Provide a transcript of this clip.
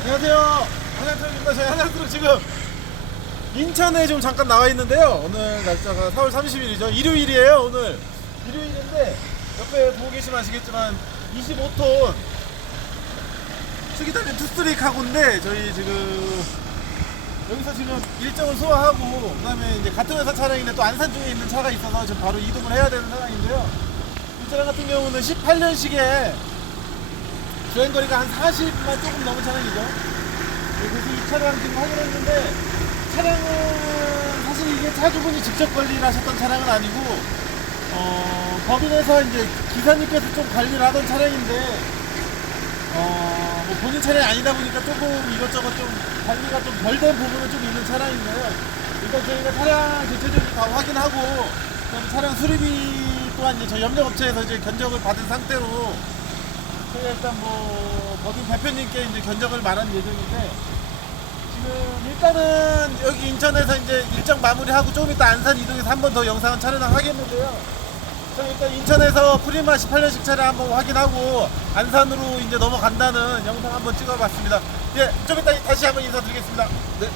안녕하세요. 한양트럭입니다. 저희 한양트럭 지금 인천에 좀 잠깐 나와 있는데요. 오늘 날짜가 4월 30일이죠. 일요일이에요. 오늘 일요일인데 옆에 보고 계시면 아시겠지만 25톤 수기단의 투스트리 카고인데 저희 지금 여기서 지금 일정을 소화하고 그다음에 이제 같은 회사 차량인데 또 안산 쪽에 있는 차가 있어서 지금 바로 이동을 해야 되는 상황인데요. 이 차량 같은 경우는 18년식에 주행 거리가 한 40만 조금 넘은 차량이죠. 네, 그래서 이 차량 지금 확인했는데 차량은 사실 이게 차주분이 직접 관리를 하셨던 차량은 아니고 어, 법인에서 이제 기사님께서 좀 관리를 하던 차량인데 어, 뭐 본인 차량이 아니다 보니까 조금 이것저것 좀 관리가 좀 덜 된 부분은 좀 있는 차량인데요. 일단 저희가 차량 전체적으로 다 확인하고 그다음에 차량 수리비 또한 이제 저희 협력업체에서 이제 견적을 받은 상태로 저희가 일단 뭐 법인 대표님께 이제 견적을 말한 예정인데 지금 일단은 여기 인천에서 이제 일정 마무리하고 조금 이따 안산 이동해서 한 번 더 영상을 촬영하겠는데요. 저 일단 인천에서 프리마 18년식 차량 한번 확인하고 안산으로 이제 넘어간다는 영상 한번 찍어봤습니다. 예, 좀 이따 다시 한번 인사드리겠습니다. 네.